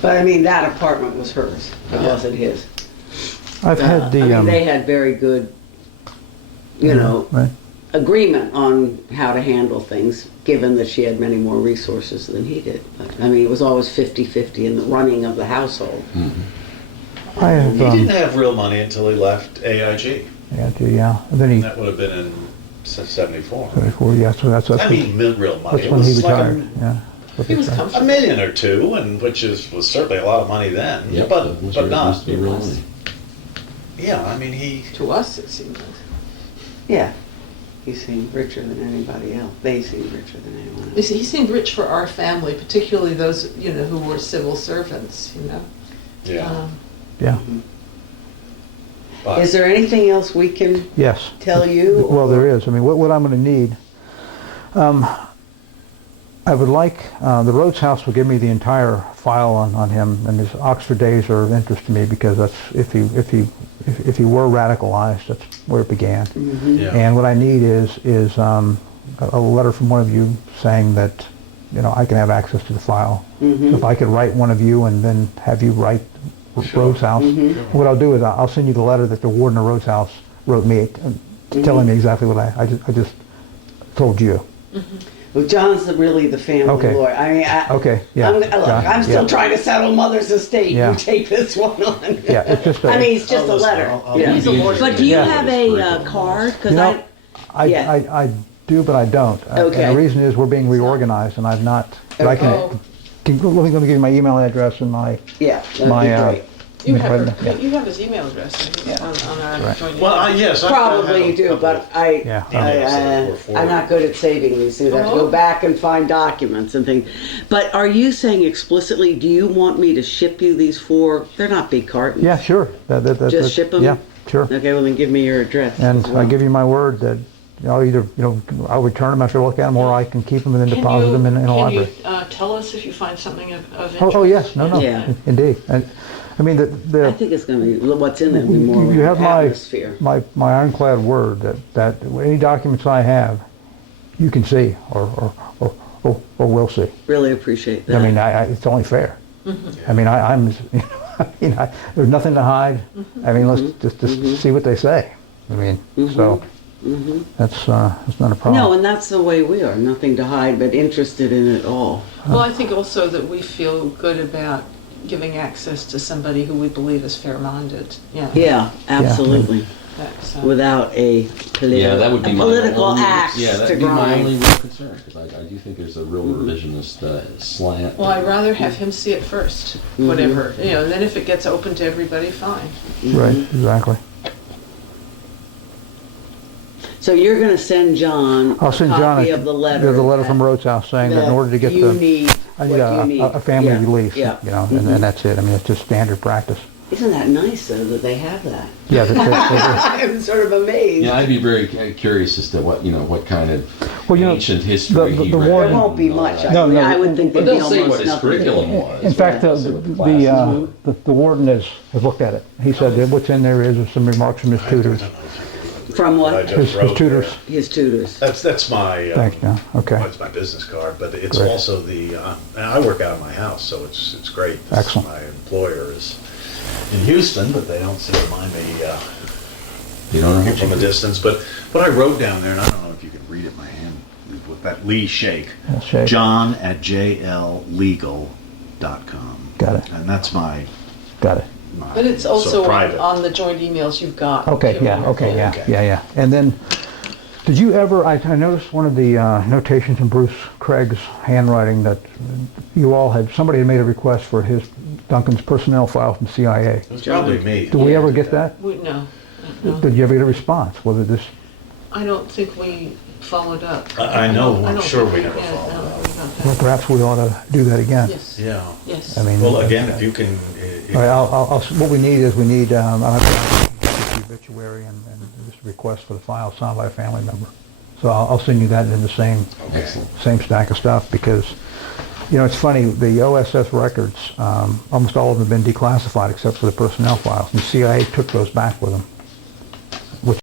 But I mean, that apartment was hers. It wasn't his. I've had the... I mean, they had very good, you know, right. agreement on how to handle things, given that she had many more resources than he did. But, I mean, it was always 50-50 in the running of the household. I have, He didn't have real money until he left AIG. yeah. And then he... That would have been in 74. 74, yeah, so that's I mean, real money. that's It when he was like retired, yeah. He was a comfortable. million or two, and which was certainly a lot of money then. Yep, but that was but very- not. must be real money. Yeah, I mean he. To us, it seemed like. Yeah. He seemed richer than anybody else. They seemed richer than anyone else. He seemed rich for our family, particularly those, you know, who were civil servants, you know. Yeah. Yeah, But Is there anything else we can yes. tell you? Well, there is. I mean, what I'm going to need, I would like, the Rhodes House will give me the entire file on him, and his Oxford days are of interest to me because that's, if he were radicalized, that's where it began. yeah. And what I need is a letter from one of you saying that, you know, I can have access to the file. So if I could write one of you and then have you write Rhodes House, what I'll do is I'll send you the letter that the warden of Rhodes House wrote me, telling me exactly what I just told you. Well, John's really the family Okay. lawyer. I mean, Okay, yeah. I'm still trying to settle mother's estate. Yeah. You take this one on. Yeah, it's just I mean, it's just a letter. Yeah. He's a lawyer. But do you Yeah. have a card? Because You know, yeah. I do, but I don't. Okay. And the reason is we're being reorganized, and I've not. But I Oh. let me give you my email address and my Yeah, that'd my be great. You have yeah. you have his email address, I think, on our Right. joint Well, email. yes. I Probably have you a do, couple but of Yeah. I'm not good at saving these things. I have to go Oh. back and find documents and things. But are you saying explicitly, do you want me to ship you these four? They're not big cartons. Yeah, sure. Just ship 'em? Yeah, sure. Okay, well then give me your address. And as well. I give you my word that I'll either, I'll return them after I look at them, or I can keep them and then deposit them in a library. Can you tell us if you find something of interest? Oh, yes, no, Yeah. indeed. And I mean, I think it's going to be, what's in there will be more you have atmosphere. my ironclad word that any documents I have, you can see or will see. Really appreciate that. I mean, it's only fair. I mean, there's nothing to hide. I mean, let's just see what they say. I mean, so that's not a problem. No, and that's the way we are. Nothing to hide, but interested in it all. Well, I think also that we feel good about giving access to somebody who we believe is fair-minded. Yeah. Yeah, absolutely. That's, Without a political, Yeah, that would be my political only, axe yeah, to that'd be my grind. only real concern, because I do think there's a real revisionist slant. well, I'd rather have him see it first, whatever. You know, and then if it gets open to everybody, fine. Right, exactly. So you're going to send John I'll send a John copy of the letter. the letter from Rhodes House saying that in order to get you the, need I what you need need. a family Yeah, release, Yeah. and that's it. I mean, it's just standard practice. Isn't that nice though that they have that? Yeah, that's it. I'm sort of amazed. Yeah, I'd be very curious as to what kind of Well, ancient history the he war- read. There and won't be all much. that. No, no. I would think But there'd be they'll say almost what his nothing. curriculum was. In fact, right? See what the classes were. the warden has looked at it. He said that what's in there is some remarks from his tutors. From I what? just His wrote tutors. there. His tutors. That's my. Thanks, John. Okay. That's my business card, but it's Great. also the. And I work out of my house, so it's great. Excellent. My employer is in Houston, but they don't seem to mind me You don't know from a distance. But what I wrote down there, and I don't know if you can read it, my hand with that Lee Shake. Yeah, Shake. John at jllegal.com. Got it. And that's my. Got it. But it's so also private. on the joint emails you've got. Okay, too. yeah, okay, yeah, Okay. yeah. And then, did you ever, I noticed one of the notations in Bruce Craig's handwriting that you all had, somebody had made a request for Duncan's personnel file from CIA. It was probably me. Did we ever get that? No. Did you ever get a response? Was it this? I don't think we followed up. I know, I'm don't sure think we never yeah, followed no, up. we got that. Well, perhaps we ought to do that again. Yes, Yeah. yes. I mean, Well, again, if you can. all right, what we need is I'll have the obituary and just a request for the file signed by a family member. So I'll send you that in the same Excellent. stack of stuff because, it's funny, the OSS records, almost all of them have been declassified except for the personnel files. And the CIA took those back with them.